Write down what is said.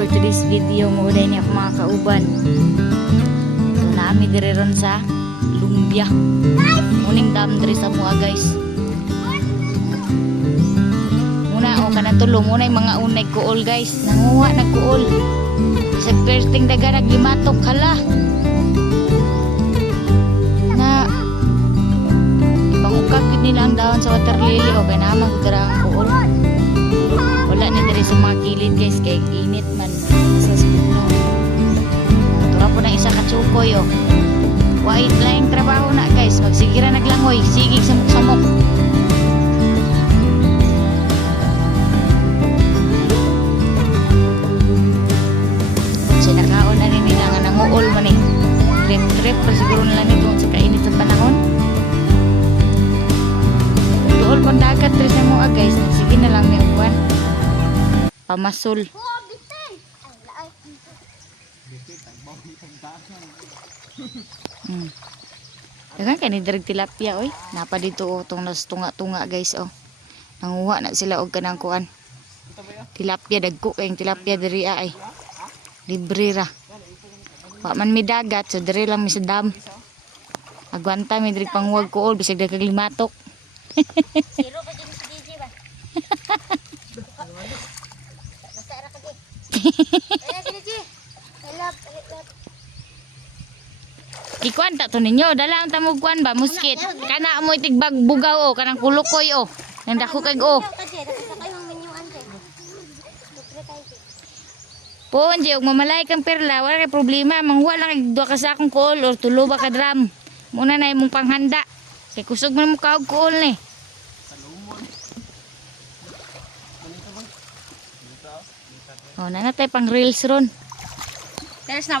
for today's video. Mauday niya ako mga kauban. So naami dire ron sa Lumbia. Muning dam dire sa mua guys. Muna o kanang tulo muna yung mga unay kuol guys. Nanguha nagkuol. Sa perting daga naglimatok hala. Na ibang ukapit nila ang dahon sa water lily o kaya naman kudara ang kuol. Wala ni dire sa mga kilid guys kay init man sa puno. Tura po ng isa ka tsukoy o. Wait laing trabaho na guys. Magsigira naglangoy. Sigig samok-samok. Sinakaon na rin nila nga nanguol man eh. Trip-trip pa siguro nila nito sa kainit sa panahon. Dool pang dagat rin sa mga guys. Sige na lang may upuan. Pamasol. Dagan ka ni direct tilapia oy. Napa dito oh tong tunga-tunga guys oh. Nanguha na sila og kanang kuan. Tilapia dagko kay tilapia diri ay. Libre ra. Wa man mi dagat so diri lang mi sa dam. Agwanta mi diri pangwag kuol bisag dagkag limatok. Zero pa din si DJ ba? Nasara ka di. Ayan si DJ. Helap. Ikuan ta to ninyo, dala ang tamog kuan ba muskit. Kana mo tigbag bugaw o kanang kulukoy o. Nang dako kag o. Ponje og mamalay kang perla, wala kay problema, manghuwa lang kay duha ka sakong kuol or tulo ba ka drum. Muna na imong panghanda. Kay kusog man mo kaog kuol ni. Oh, nanatay pang reels ron. Teres na